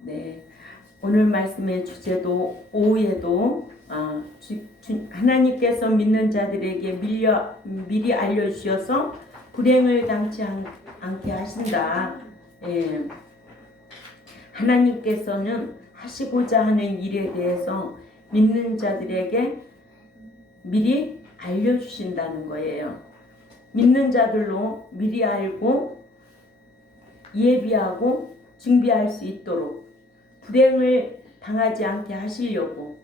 네, 오늘 말씀의 주제도 오후에도 하나님께서 믿는 자들에게 미리 알려주셔서 불행을 당치 않게 하신다. 예, 하나님께서는 하시고자 하는 일에 대해서 믿는 자들에게 미리 알려주신다는 거예요. 믿는 자들로 미리 알고 예비하고 준비할 수 있도록 불행을 당하지 않게 하시려고.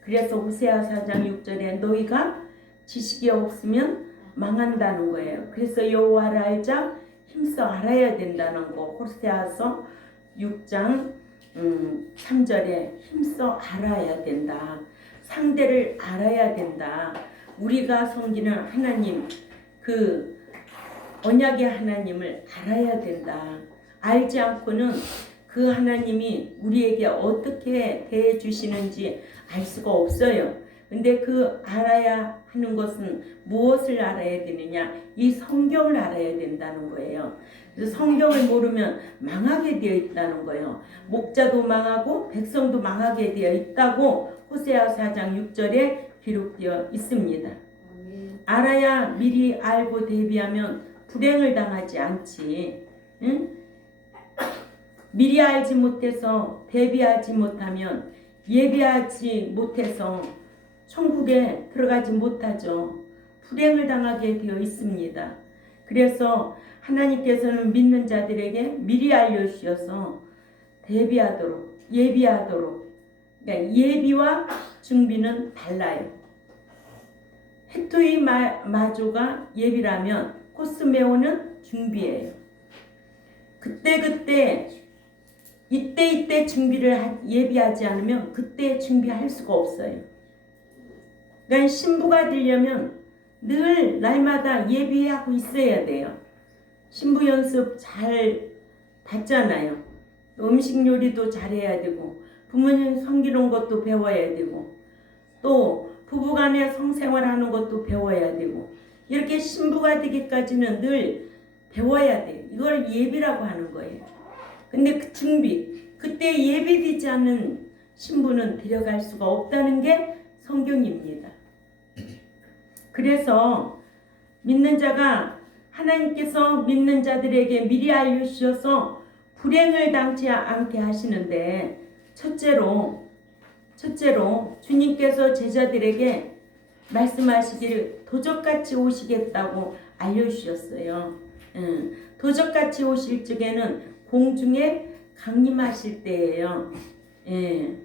그래서 호세아 4장 6절에 너희가 지식이 없으면 망한다는 거예요. 그래서 여호와를 알자 힘써 알아야 된다는 거. 호세아서 6장 3절에 힘써 알아야 된다. 상대를 알아야 된다. 우리가 섬기는 하나님, 그 언약의 하나님을 알아야 된다. 알지 않고는 그 하나님이 우리에게 어떻게 대해 주시는지 알 수가 없어요. 근데 그 알아야 하는 것은 무엇을 알아야 되느냐? 이 성경을 알아야 된다는 거예요. 그래서 성경을 모르면 망하게 되어 있다는 거예요. 목자도 망하고 백성도 망하게 되어 있다고 호세아 4장 6절에 기록되어 있습니다. 알아야 미리 알고 대비하면 불행을 당하지 않지. 응? 미리 알지 못해서 대비하지 못하면 예비하지 못해서 천국에 들어가지 못하죠. 불행을 당하게 되어 있습니다. 그래서 하나님께서는 믿는 자들에게 미리 알려주셔서 대비하도록, 예비하도록. 그러니까 예비와 준비는 달라요. 해토이 마조가 예비라면 코스메오는 준비예요. 그때 이때 준비를 예비하지 않으면 그때 준비할 수가 없어요. 그러니까 신부가 되려면 늘 날마다 예비하고 있어야 돼요. 신부 연습 잘 받잖아요. 음식 요리도 잘해야 되고 부모님 섬기는 것도 배워야 되고 또 부부간에 성생활하는 것도 배워야 되고 이렇게 신부가 되기까지는 늘 배워야 돼요. 이걸 예비라고 하는 거예요. 근데 그 준비, 그때 예비되지 않은 신부는 데려갈 수가 없다는 게 성경입니다. 그래서 믿는 자가 하나님께서 믿는 자들에게 미리 알려주셔서 불행을 당치 않게 하시는데 첫째로 주님께서 제자들에게 말씀하시기를 도적같이 오시겠다고 알려주셨어요. 도적같이 오실 적에는 공중에 강림하실 때예요. 예.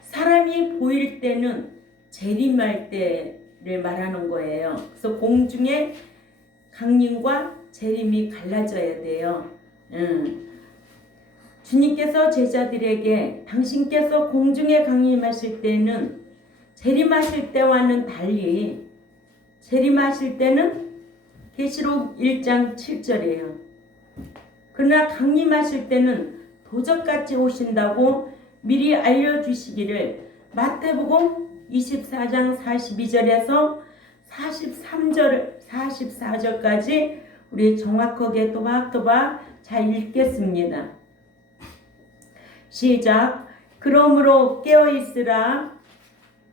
사람이 보일 때는 재림할 때를 말하는 거예요. 그래서 공중에 강림과 재림이 갈라져야 돼요. 주님께서 제자들에게 당신께서 공중에 강림하실 때는 재림하실 때와는 달리 재림하실 때는 계시록 1장 7절이에요. 그러나 강림하실 때는 도적같이 오신다고 미리 알려주시기를 마태복음 24장 42절에서 44절까지 우리 정확하게 또박또박 잘 읽겠습니다. 시작. 그러므로 깨어있으라.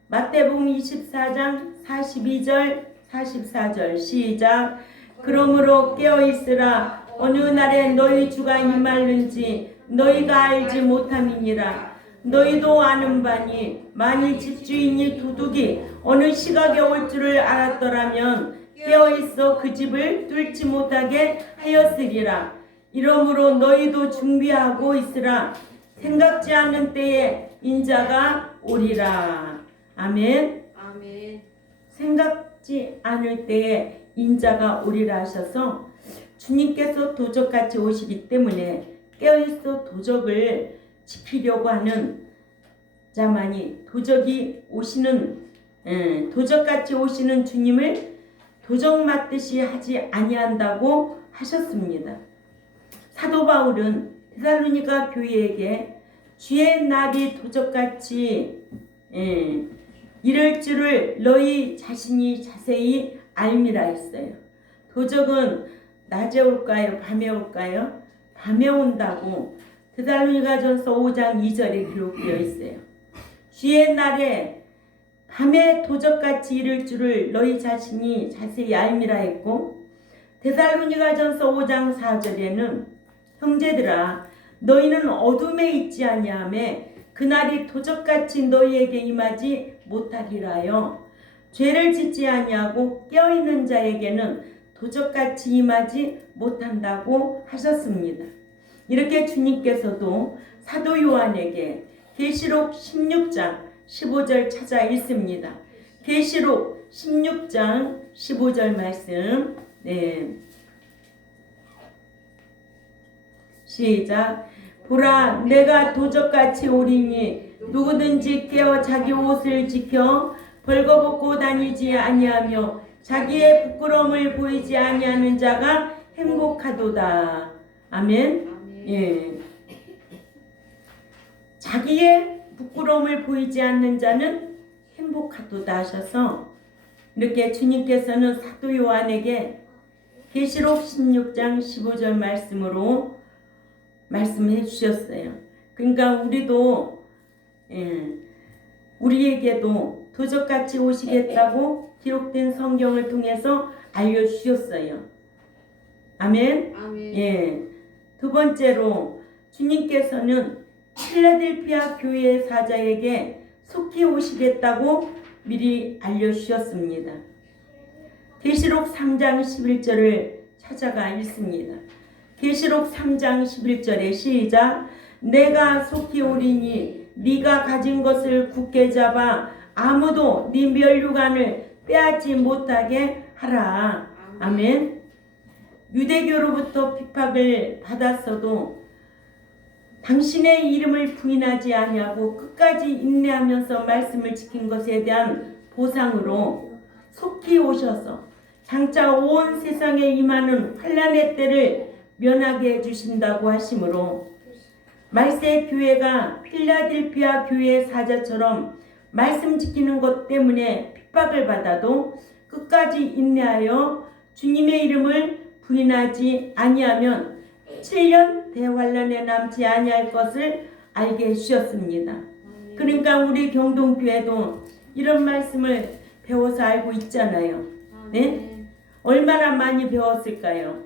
마태복음 24장 42절 44절 시작. 그러므로 깨어있으라. 어느 날에 너희 주가 임하는지 너희가 알지 못함이니라. 너희도 아는 바니 만일 집주인이 도둑이 어느 시각에 올 줄을 알았더라면 깨어있어 그 집을 뚫지 못하게 하였으리라. 이러므로 너희도 준비하고 있으라. 생각지 않은 때에 인자가 오리라. 아멘. 아멘. 생각지 않을 때에 인자가 오리라 하셔서 주님께서 도적같이 오시기 때문에 깨어있어 도적을 지키려고 하는 자만이 도적같이 오시는 주님을 도적 맞듯이 하지 아니한다고 하셨습니다. 사도 바울은 데살로니가 교회에게 주의 날이 도적같이 이럴 줄을 너희 자신이 자세히 알미라 했어요. 도적은 낮에 올까요? 밤에 올까요? 밤에 온다고 데살로니가전서 5장 2절에 기록되어 있어요. 주의 날에 밤에 도적같이 이를 줄을 너희 자신이 자세히 알미라 했고, 데살로니가전서 5장 4절에는 형제들아 너희는 어둠에 있지 아니하며 그날이 도적같이 너희에게 임하지 못하리라여 죄를 짓지 아니하고 깨어있는 자에게는 도적같이 임하지 못한다고 하셨습니다. 이렇게 주님께서도 사도 요한에게 계시록 16장 15절 찾아 읽습니다. 계시록 16장 15절 말씀. 네. 시작. 보라 내가 도적같이 오리니 누구든지 깨어 자기 옷을 지켜 벌거벗고 다니지 아니하며 자기의 부끄러움을 보이지 아니하는 자가 행복하도다. 아멘. 예. 자기의 부끄러움을 보이지 않는 자는 행복하도다 하셔서 이렇게 주님께서는 사도 요한에게 계시록 16장 15절 말씀으로 말씀해 주셨어요. 그러니까 우리도 우리에게도 도적같이 오시겠다고 기록된 성경을 통해서 알려주셨어요. 아멘. 아멘. 예. 두 번째로 주님께서는 필라델피아 교회의 사자에게 속히 오시겠다고 미리 알려주셨습니다. 계시록 3장 11절을 찾아가 읽습니다. 계시록 3장 11절에 시작. 내가 속히 오리니 네가 가진 것을 굳게 잡아 아무도 네 면류관을 빼앗지 못하게 하라. 아멘. 유대교로부터 핍박을 받았어도 당신의 이름을 부인하지 아니하고 끝까지 인내하면서 말씀을 지킨 것에 대한 보상으로 속히 오셔서 장차 온 세상에 임하는 환난의 때를 면하게 해주신다고 하시므로 말세 교회가 필라델피아 교회의 사자처럼 말씀 지키는 것 때문에 핍박을 받아도 끝까지 인내하여 주님의 이름을 부인하지 아니하면 7년 대환란에 남지 아니할 것을 알게 해주셨습니다. 그러니까 우리 경동교회도 이런 말씀을 배워서 알고 있잖아요. 네? 얼마나 많이 배웠을까요?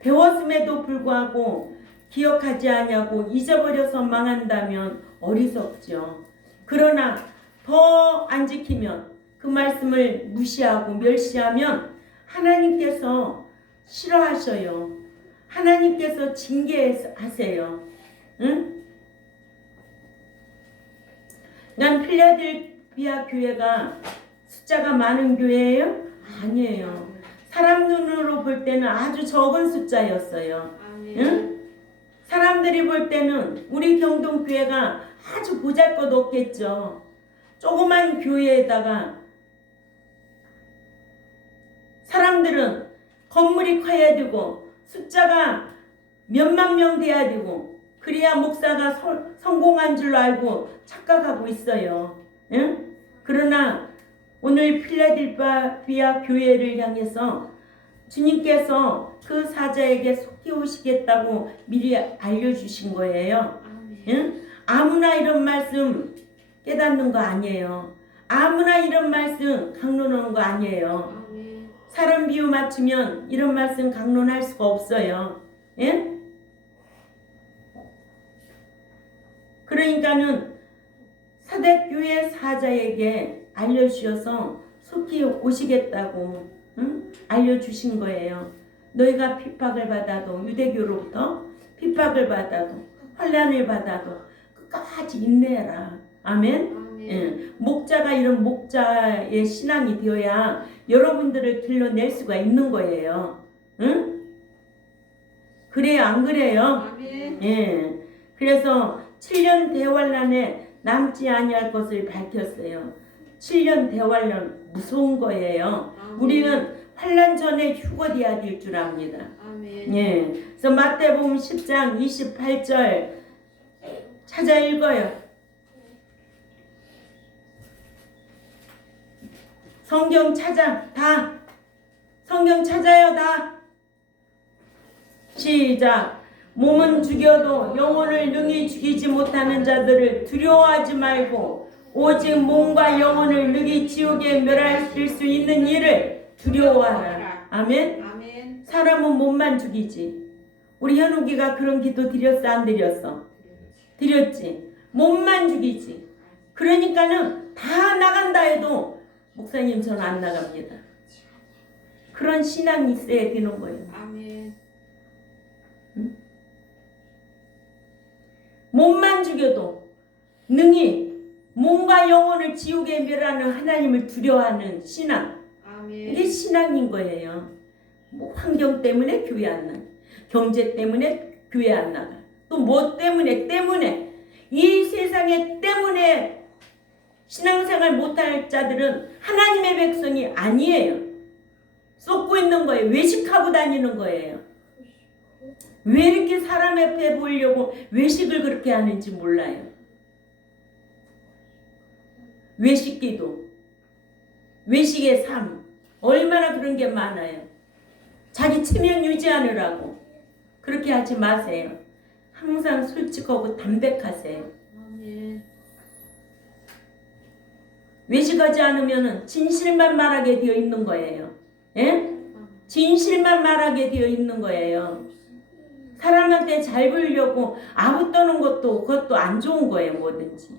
배웠음에도 불구하고 기억하지 아니하고 잊어버려서 망한다면 어리석죠. 그러나 더 안 지키면 그 말씀을 무시하고 멸시하면 하나님께서 싫어하셔요. 하나님께서 징계하세요. 응? 난 필라델피아 교회가 숫자가 많은 교회예요? 아니에요. 사람 눈으로 볼 때는 아주 적은 숫자였어요. 응? 사람들이 볼 때는 우리 경동교회가 아주 보잘것없겠죠. 조그만 교회에다가 사람들은 건물이 커야 되고 숫자가 몇만 명 돼야 되고 그래야 목사가 성공한 줄 알고 착각하고 있어요. 응? 그러나 오늘 필라델피아 교회를 향해서 주님께서 그 사자에게 속히 오시겠다고 미리 알려주신 거예요. 응? 아무나 이런 말씀 깨닫는 거 아니에요. 아무나 이런 말씀 강론하는 거 아니에요. 사람 비유 맞추면 이런 말씀 강론할 수가 없어요. 예? 그러니까는 사대교회 사자에게 알려주셔서 속히 오시겠다고 알려주신 거예요. 너희가 핍박을 받아도 유대교로부터 핍박을 받아도 환난을 받아도 끝까지 인내해라. 아멘. 예. 목자가 이런 목자의 신앙이 되어야 여러분들을 길러낼 수가 있는 거예요. 응? 그래요, 안 그래요? 아멘. 예. 그래서 7년 대환란에 남지 아니할 것을 밝혔어요. 7년 대환란 무서운 거예요. 아멘. 우리는 환란 전에 휴거돼야 될 줄 압니다. 아멘. 예. 그래서 마태복음 10장 28절 찾아 읽어요. 성경 찾아 다 성경 찾아요 다 시작. 몸은 죽여도 영혼을 능히 죽이지 못하는 자들을 두려워하지 말고 오직 몸과 영혼을 능히 지옥에 멸하실 수 있는 일을 두려워하라. 아멘. 아멘. 사람은 몸만 죽이지. 우리 현욱이가 그런 기도 드렸어 안 드렸어? 드렸지. 몸만 죽이지. 그러니까는 다 나간다 해도 목사님 저는 안 나갑니다. 그런 신앙이 있어야 되는 거예요. 아멘. 응? 몸만 죽여도 능히 몸과 영혼을 지옥에 멸하는 하나님을 두려워하는 신앙. 아멘. 이게 신앙인 거예요. 뭐 환경 때문에 교회 안 나가. 경제 때문에 교회 안 나가. 또 뭐 때문에 이 세상에 때문에 신앙생활 못할 자들은 하나님의 백성이 아니에요. 쏟고 있는 거예요. 외식하고 다니는 거예요. 왜 이렇게 사람 앞에 보이려고 외식을 그렇게 하는지 몰라요. 외식기도, 외식의 삶, 얼마나 그런 게 많아요. 자기 체면 유지하느라고 그렇게 하지 마세요. 항상 솔직하고 담백하세요. 아멘. 외식하지 않으면 진실만 말하게 되어 있는 거예요. 예? 진실만 말하게 되어 있는 거예요. 사람한테 잘 보이려고 아부 떠는 것도 그것도 안 좋은 거예요. 뭐든지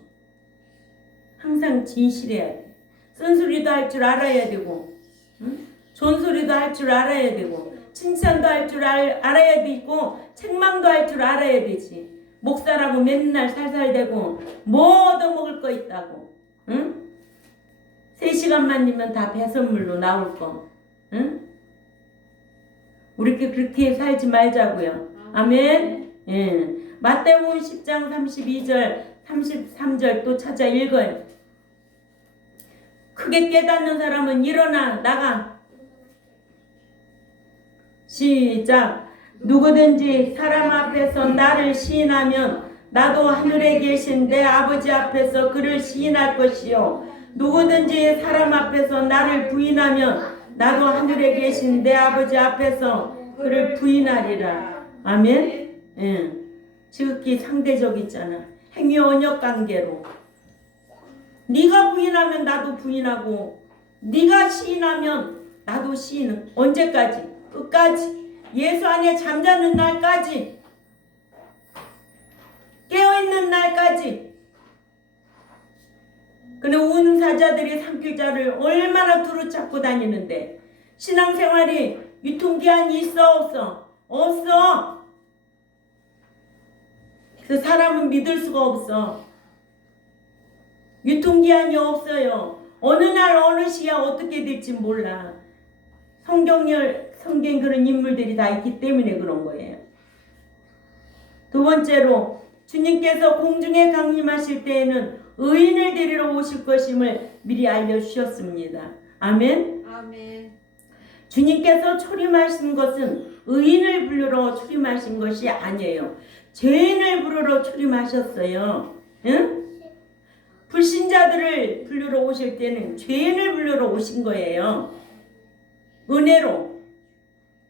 항상 진실해야 돼. 쓴소리도 할 줄 알아야 되고, 응? 존소리도 할 줄 알아야 되고, 칭찬도 할 줄 알아야 되고, 책망도 할 줄 알아야 되지. 목사라고 맨날 살살대고 뭐 얻어먹을 거 있다고, 응? 3시간만이면 다 배선물로 나올 거, 응? 우리 그렇게 살지 말자고요. 아멘. 예. 마태복음 10장 32절 33절 또 찾아 읽어요. 크게 깨닫는 사람은 일어나 나가. 시작. 누구든지 사람 앞에서 나를 시인하면 나도 하늘에 계신 내 아버지 앞에서 그를 시인할 것이요. 누구든지 사람 앞에서 나를 부인하면 나도 하늘에 계신 내 아버지 앞에서 그를 부인하리라. 아멘. 예. 지극히 상대적 있잖아. 행위 언역 관계로. 네가 부인하면 나도 부인하고, 네가 시인하면 나도 시인. 언제까지? 끝까지. 예수 안에 잠자는 날까지. 깨어있는 날까지. 근데 운사자들이 산길자를 얼마나 두루 찾고 다니는데 신앙생활이 유통기한이 있어 없어? 없어. 그 사람은 믿을 수가 없어. 유통기한이 없어요. 어느 날 어느 시야 어떻게 될지 몰라. 성경 그런 인물들이 다 있기 때문에 그런 거예요. 두 번째로 주님께서 공중에 강림하실 때에는 의인을 데리러 오실 것임을 미리 알려주셨습니다. 아멘. 아멘. 주님께서 초림하신 것은 의인을 부르러 초림하신 것이 아니에요. 죄인을 부르러 초림하셨어요. 응? 불신자들을 부르러 오실 때는 죄인을 부르러 오신 거예요. 은혜로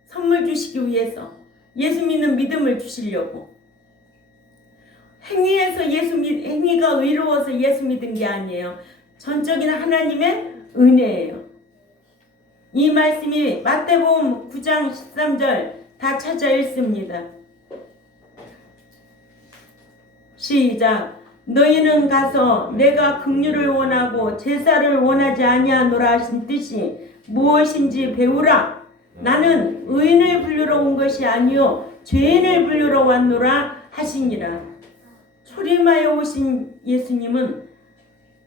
선물 주시기 위해서 예수 믿는 믿음을 주시려고. 행위가 의로워서 예수 믿은 게 아니에요. 전적인 하나님의 은혜예요. 이 말씀이 마태복음 9장 13절 다 찾아 읽습니다. 시작. 너희는 가서 내가 긍휼을 원하고 제사를 원하지 아니하노라 하신 뜻이 무엇인지 배우라. 나는 의인을 부르러 온 것이 아니요 죄인을 부르러 왔노라 하시니라. 초림하여 오신 예수님은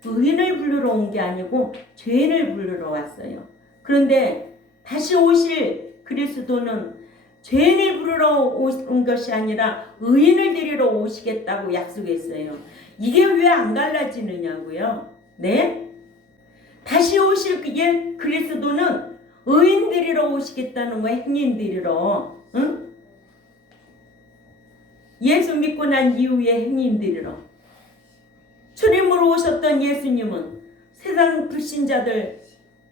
의인을 부르러 온 게 아니고 죄인을 부르러 왔어요. 그런데 다시 오실 그리스도는 죄인을 부르러 온 것이 아니라 의인을 데리러 오시겠다고 약속했어요. 이게 왜 안 갈라지느냐고요? 네? 다시 오실 그게 그리스도는 의인 데리러 오시겠다는 거예요. 행인 데리러. 응? 예수 믿고 난 이후에 행인 데리러. 초림으로 오셨던 예수님은 세상 불신자들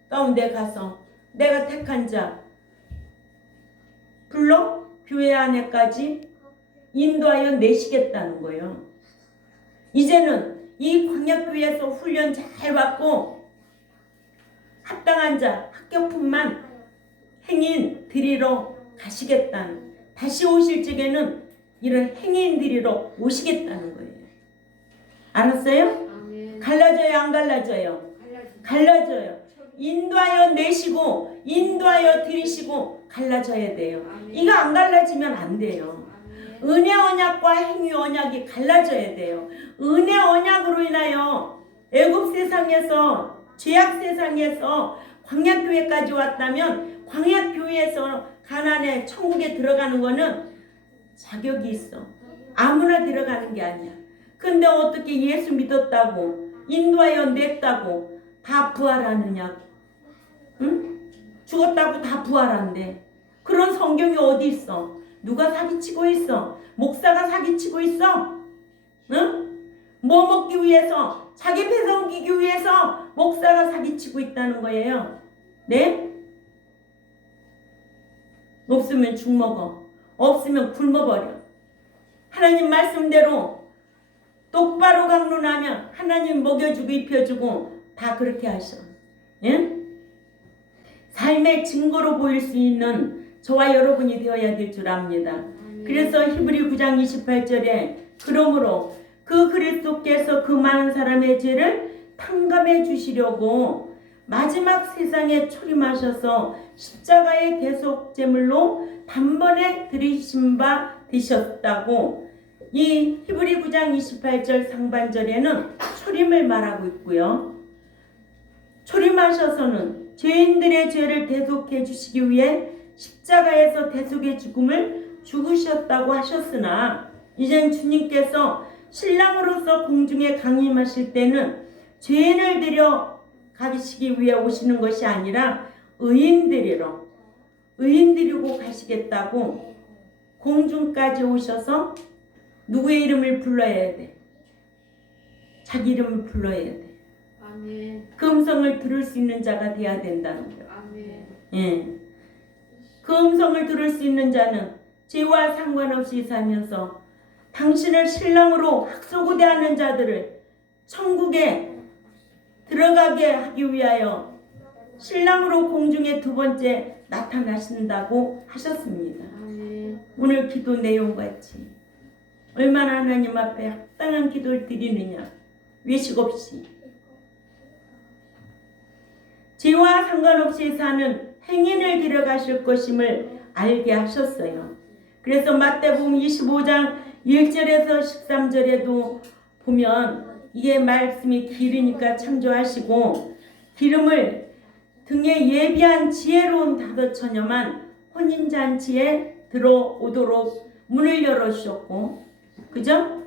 가운데 가서 내가 택한 자 불러 교회 안에까지 인도하여 내시겠다는 거예요. 이제는 이 광약교회에서 훈련 잘 받고 합당한 자 합격품만 행인 드리러 가시겠다는, 다시 오실 적에는 이런 행인 드리러 오시겠다는 거예요. 알았어요? 갈라져요, 안 갈라져요? 갈라져요. 인도하여 내시고 인도하여 드리시고 갈라져야 돼요. 이거 안 갈라지면 안 돼요. 은혜 언약과 행위 언약이 갈라져야 돼요. 은혜 언약으로 인하여 애굽 세상에서, 죄악 세상에서 광야교회까지 왔다면 광야교회에서 가나안의 천국에 들어가는 거는 자격이 있어. 아무나 들어가는 게 아니야. 근데 어떻게 예수 믿었다고, 인도하여 냈다고 다 부활하느냐? 응? 죽었다고 다 부활한대. 그런 성경이 어디 있어? 누가 사기치고 있어? 목사가 사기치고 있어? 응? 뭐 먹기 위해서, 자기 배송기기 위해서 목사가 사기치고 있다는 거예요. 네? 없으면 죽 먹어. 없으면 굶어버려. 하나님 말씀대로 똑바로 강론하면 하나님 먹여주고 입혀주고 다 그렇게 하셔. 예? 삶의 증거로 보일 수 있는 저와 여러분이 되어야 될 줄 압니다. 그래서 히브리 9장 28절에 그러므로 그 그리스도께서 그 많은 사람의 죄를 탕감해 주시려고 마지막 세상에 초림하셔서 십자가의 대속 제물로 단번에 들이신 바 되셨다고, 이 히브리 9장 28절 상반절에는 초림을 말하고 있고요. 초림하셔서는 죄인들의 죄를 대속해 주시기 위해 십자가에서 대속의 죽음을 죽으셨다고 하셨으나, 이젠 주님께서 신랑으로서 공중에 강림하실 때는 죄인을 데려 가시기 위해 오시는 것이 아니라 의인 데리러, 의인 데리고 가시겠다고 공중까지 오셔서 누구의 이름을 불러야 돼? 자기 이름을 불러야 돼. 아멘. 그 음성을 들을 수 있는 자가 돼야 된다는 거예요. 아멘. 예. 그 음성을 들을 수 있는 자는 죄와 상관없이 살면서 당신을 신랑으로 학소고대하는 자들을 천국에 들어가게 하기 위하여 신랑으로 공중에 두 번째 나타나신다고 하셨습니다. 아멘. 오늘 기도 내용 같이 얼마나 하나님 앞에 합당한 기도를 드리느냐, 외식 없이 죄와 상관없이 사는 행인을 데려가실 것임을 알게 하셨어요. 그래서 마태복음 25장 1절에서 13절에도 보면 이게 말씀이 길으니까 참조하시고, 기름을 등에 예비한 지혜로운 5처녀만 혼인잔치에 들어오도록 문을 열어주셨고, 그죠?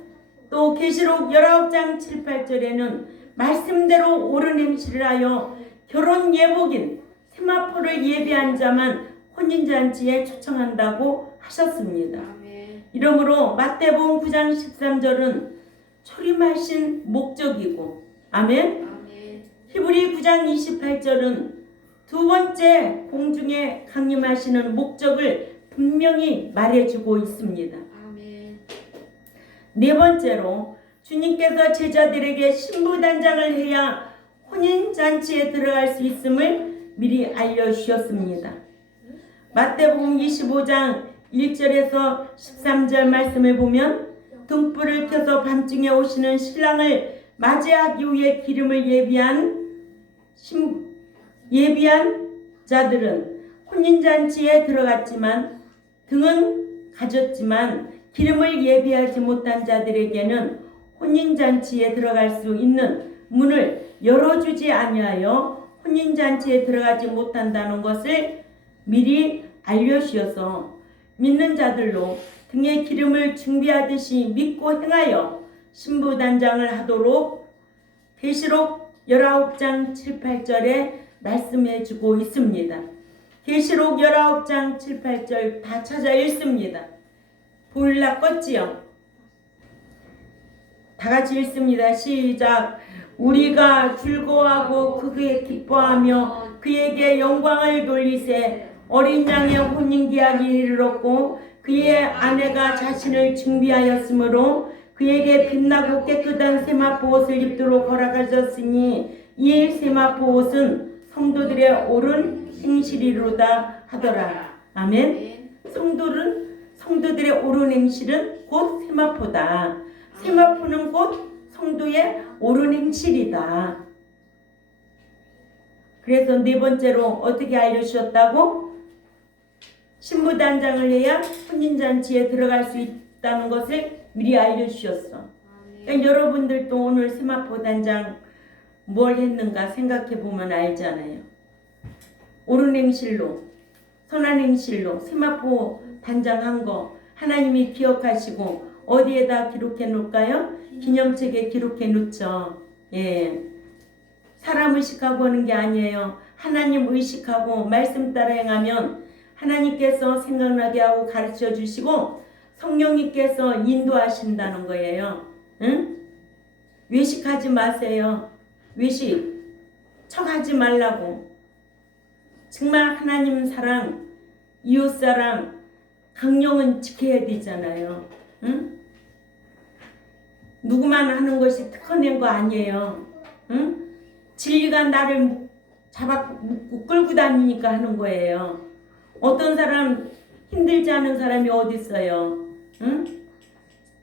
또 계시록 19장 7, 8절에는 말씀대로 옳은 행실을 하여 결혼 예복인 세마포를 예비한 자만 혼인잔치에 초청한다고 하셨습니다. 아멘. 이러므로 마태복음 9장 13절은 초림하신 목적이고, 아멘. 아멘. 히브리 9장 28절은 두 번째 공중에 강림하시는 목적을 분명히 말해주고 있습니다. 아멘. 네 번째로 주님께서 제자들에게 신부단장을 해야 혼인잔치에 들어갈 수 있음을 미리 알려주셨습니다. 마태복음 25장 1절에서 13절 말씀을 보면 등불을 켜서 밤중에 오시는 신랑을 맞이하기 위해 기름을 예비한 자들은 혼인잔치에 들어갔지만 등은 가졌지만 기름을 예비하지 못한 자들에게는 혼인잔치에 들어갈 수 있는 문을 열어주지 아니하여 혼인잔치에 들어가지 못한다는 것을 미리 알려주셔서 믿는 자들로 등에 기름을 준비하듯이 믿고 행하여 신부단장을 하도록 계시록 19장 7, 8절에 말씀해주고 있습니다. 계시록 19장 7, 8절 다 찾아 읽습니다. 보일라 껐지요? 다 같이 읽습니다. 시작. 우리가 즐거워하고 크게 기뻐하며 그에게 영광을 돌리세 어린 양의 혼인계약이 이르렀고 그의 아내가 자신을 준비하였으므로 그에게 빛나고 깨끗한 세마포 옷을 입도록 허락하셨으니 이 세마포 옷은 성도들의 옳은 행실이로다 하더라. 아멘. 성도들의 옳은 행실은 곧 세마포다. 세마포는 곧 성도의 옳은 행실이다. 그래서 네 번째로 어떻게 알려주셨다고? 신부단장을 해야 혼인잔치에 들어갈 수 있다는 것을 미리 알려주셨어. 그러니까 여러분들도 오늘 세마포 단장 뭘 했는가 생각해 보면 알잖아요. 옳은 행실로, 선한 행실로 세마포 단장한 거 하나님이 기억하시고 어디에다 기록해 놓을까요? 기념책에 기록해 놓죠. 예. 사람 의식하고 하는 게 아니에요. 하나님 의식하고 말씀 따라 행하면 하나님께서 생각나게 하고 가르쳐 주시고 성령님께서 인도하신다는 거예요. 응? 외식하지 마세요. 외식 척하지 말라고. 정말 하나님 사랑, 이웃 사랑, 강령은 지켜야 되잖아요. 응? 누구만 하는 것이 특허낸 거 아니에요. 응? 진리가 나를 묶고 끌고 다니니까 하는 거예요. 어떤 사람 힘들지 않은 사람이 어디 있어요? 응?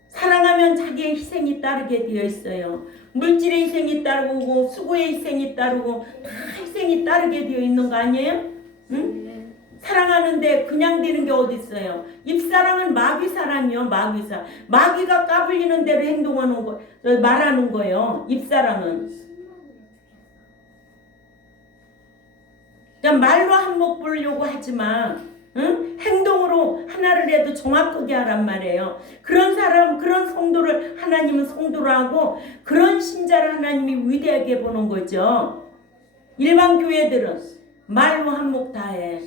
사랑하면 자기의 희생이 따르게 되어 있어요. 물질의 희생이 따르고 수고의 희생이 따르고 다 희생이 따르게 되어 있는 거 아니에요? 응? 사랑하는데 그냥 되는 게 어디 있어요? 입사랑은 마귀 사랑이요. 마귀 사랑. 마귀가 까불리는 대로 행동하는 거, 말하는 거예요. 입사랑은. 그냥 말로 한몫 보려고 하지 마. 응? 행동으로 하나를 해도 정확하게 하란 말이에요. 그런 사람, 그런 성도를 하나님은 성도로 하고 그런 신자를 하나님이 위대하게 보는 거죠. 일반 교회들은 말로 한몫 다 해.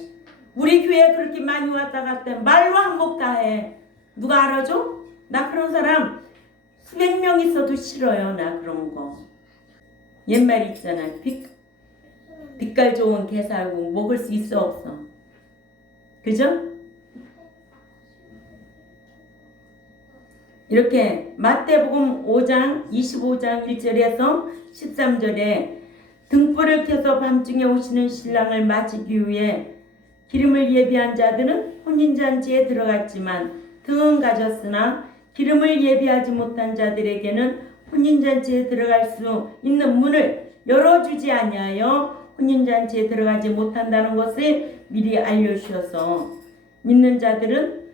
우리 교회 그렇게 많이 왔다 갔다 말로 한몫 다 해. 누가 알아줘? 나 그런 사람 수백 명 있어도 싫어요. 나 그런 거. 옛말 있잖아. 빛깔 좋은 게살고 먹을 수 있어 없어? 그죠? 이렇게 마태복음 5장 25장 1절에서 13절에 등불을 켜서 밤중에 오시는 신랑을 맞이기 위해 기름을 예비한 자들은 혼인잔치에 들어갔지만 등은 가졌으나 기름을 예비하지 못한 자들에게는 혼인잔치에 들어갈 수 있는 문을 열어주지 아니하여 혼인잔치에 들어가지 못한다는 것을 미리 알려주셔서 믿는 자들은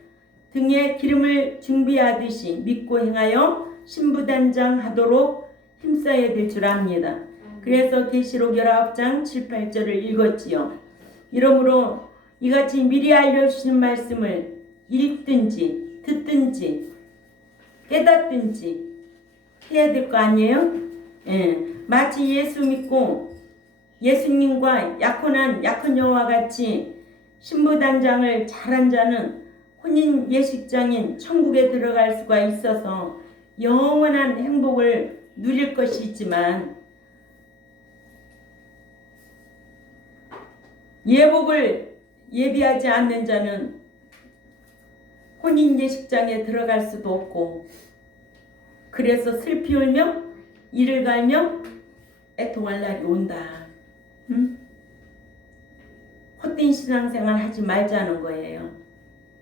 등에 기름을 준비하듯이 믿고 행하여 신부단장 하도록 힘써야 될 줄 압니다. 그래서 계시록 19장 7, 8절을 읽었지요. 이러므로 이같이 미리 알려주신 말씀을 읽든지 듣든지 깨닫든지 해야 될 거 아니에요? 예. 마치 예수 믿고 예수님과 약혼 여와 같이 신부단장을 잘한 자는 혼인 예식장인 천국에 들어갈 수가 있어서 영원한 행복을 누릴 것이 있지만 예복을 예비하지 않는 자는 혼인 예식장에 들어갈 수도 없고 그래서 슬피 울며 이를 갈며 애통할 날이 온다. 응? 헛된 신앙생활 하지 말자는 거예요.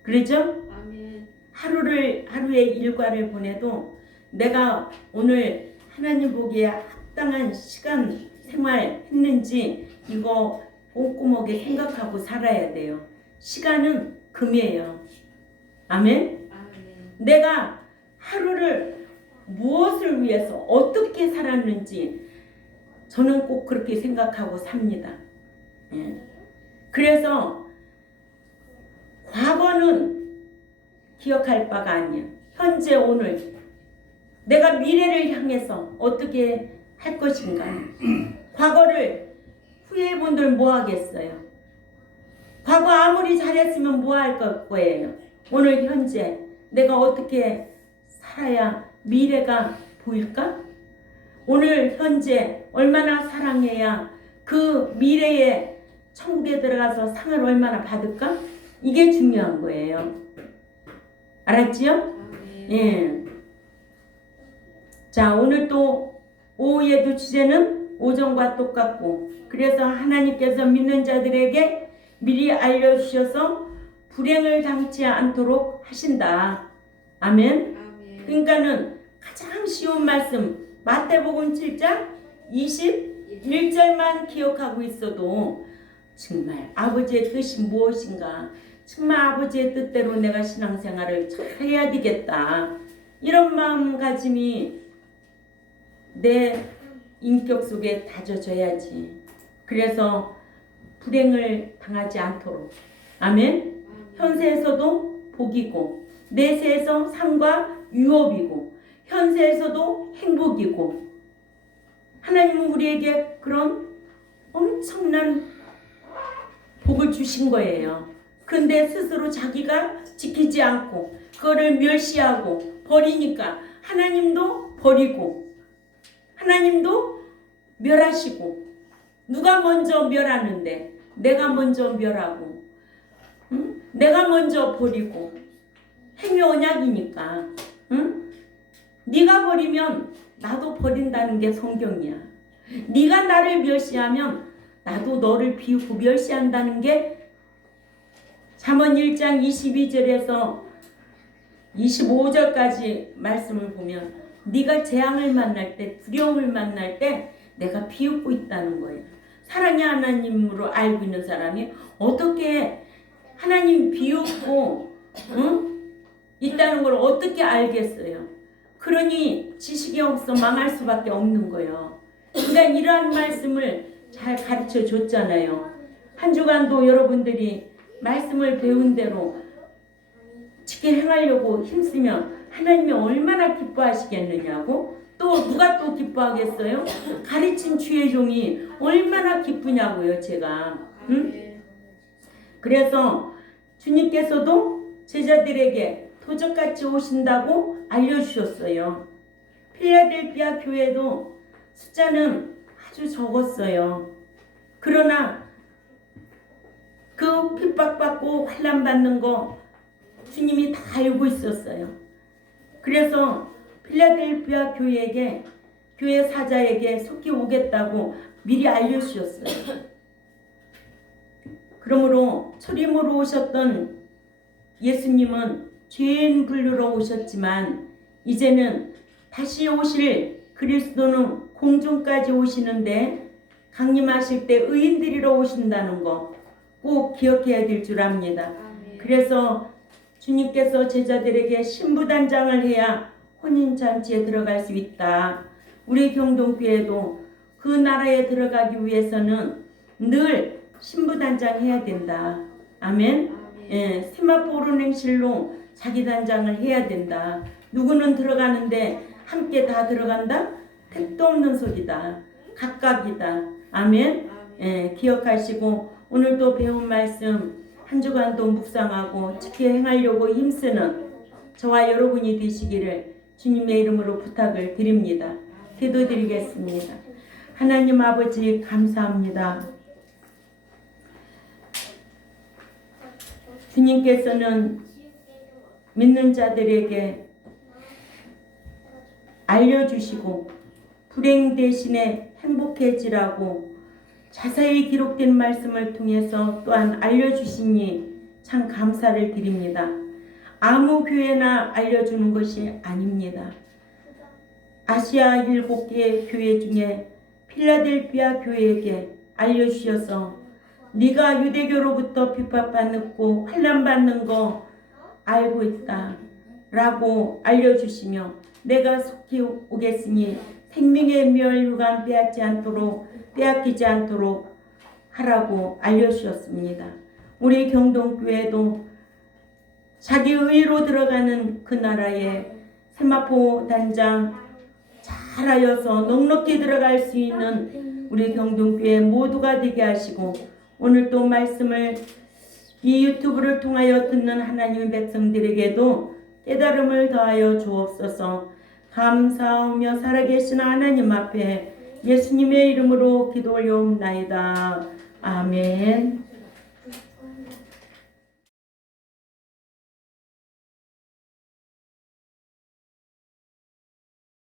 그러죠? 아멘. 하루의 일과를 보내도 내가 오늘 하나님 보기에 합당한 시간 생활 했는지 이거 꼼꼼하게 생각하고 살아야 돼요. 시간은 금이에요. 아멘? 아멘. 내가 하루를 무엇을 위해서 어떻게 살았는지 저는 꼭 그렇게 생각하고 삽니다. 예. 그래서 과거는 기억할 바가 아니야. 현재 오늘 내가 미래를 향해서 어떻게 할 것인가. 과거를 후회해 본들 뭐 하겠어요. 과거 아무리 잘했으면 뭐 할 거예요. 오늘 현재 내가 어떻게 살아야 미래가 보일까? 오늘 현재 얼마나 사랑해야 그 미래에 천국에 들어가서 상을 얼마나 받을까? 이게 중요한 거예요. 알았지요? 예. 자, 오늘 또 오후에도 주제는 오전과 똑같고, 그래서 하나님께서 믿는 자들에게 미리 알려주셔서 불행을 당치 않도록 하신다. 아멘. 그러니까는 가장 쉬운 말씀 마태복음 7장 21절만 기억하고 있어도 정말 아버지의 뜻이 무엇인가, 정말 아버지의 뜻대로 내가 신앙생활을 잘 해야 되겠다, 이런 마음가짐이 내 인격 속에 다져져야지. 그래서 불행을 당하지 않도록. 아멘. 현세에서도 복이고, 내세에서 상과 유업이고, 현세에서도 행복이고, 하나님은 우리에게 그런 엄청난 복을 주신 거예요. 근데 스스로 자기가 지키지 않고 그거를 멸시하고 버리니까 하나님도 버리고, 하나님도 멸하시고, 누가 먼저 멸하는데 내가 먼저 멸하고, 응? 내가 먼저 버리고. 행위 언약이니까. 응? 네가 버리면 나도 버린다는 게 성경이야. 네가 나를 멸시하면 나도 너를 비웃고 멸시한다는 게 잠언 1장 22절에서 25절까지 말씀을 보면, 네가 재앙을 만날 때, 두려움을 만날 때 내가 비웃고 있다는 거예요. 사랑의 하나님으로 알고 있는 사람이 어떻게 하나님 비웃고 있다는 걸 어떻게 알겠어요? 그러니 지식이 없어 망할 수밖에 없는 거예요. 그러니까 이러한 말씀을 잘 가르쳐 줬잖아요. 한 주간도 여러분들이 말씀을 배운 대로 지켜 행하려고 힘쓰면 하나님이 얼마나 기뻐하시겠느냐고. 또 누가 또 기뻐하겠어요? 가르친 주의 종이 얼마나 기쁘냐고요, 제가. 응? 그래서 주님께서도 제자들에게 도적같이 오신다고 알려주셨어요. 필라델피아 교회도 숫자는 아주 적었어요. 그러나 그 핍박받고 환난받는 거 주님이 다 알고 있었어요. 그래서 필라델피아 교회에게, 교회 사자에게 속히 오겠다고 미리 알려주셨어요. 그러므로 초림으로 오셨던 예수님은 죄인 분류로 오셨지만, 이제는 다시 오실 그리스도는 공중까지 오시는데 강림하실 때 의인들이로 오신다는 거 꼭 기억해야 될 줄 압니다. 그래서 주님께서 제자들에게 신부단장을 해야 혼인잔치에 들어갈 수 있다. 우리 경동교회도 그 나라에 들어가기 위해서는 늘 신부단장 해야 된다. 아멘. 예, 세마포 행실로 자기 단장을 해야 된다. 누구는 들어가는데 함께 다 들어간다? 택도 없는 소리다. 각각이다. 아멘. 예, 기억하시고 오늘도 배운 말씀 한 주간도 묵상하고 지켜 행하려고 힘쓰는 저와 여러분이 되시기를 주님의 이름으로 부탁을 드립니다. 기도드리겠습니다. 하나님 아버지 감사합니다. 주님께서는 믿는 자들에게 알려주시고 불행 대신에 행복해지라고 자세히 기록된 말씀을 통해서 또한 알려주시니 참 감사를 드립니다. 아무 교회나 알려주는 것이 아닙니다. 아시아 7개 교회 중에 필라델피아 교회에게 알려주셔서 네가 유대교로부터 핍박받고 환난받는 거 알고 있다 라고 알려주시며, 내가 속히 오겠으니 생명의 멸류관 빼앗기지 않도록 하라고 알려주셨습니다. 우리 경동교회도 자기 의로 들어가는 그 나라에 세마포 단장 잘하여서 넉넉히 들어갈 수 있는 우리 경동교회 모두가 되게 하시고, 오늘 또 말씀을 이 유튜브를 통하여 듣는 하나님의 백성들에게도 깨달음을 더하여 주옵소서. 감사하며 살아계신 하나님 앞에 예수님의 이름으로 기도 올려옵나이다. 아멘.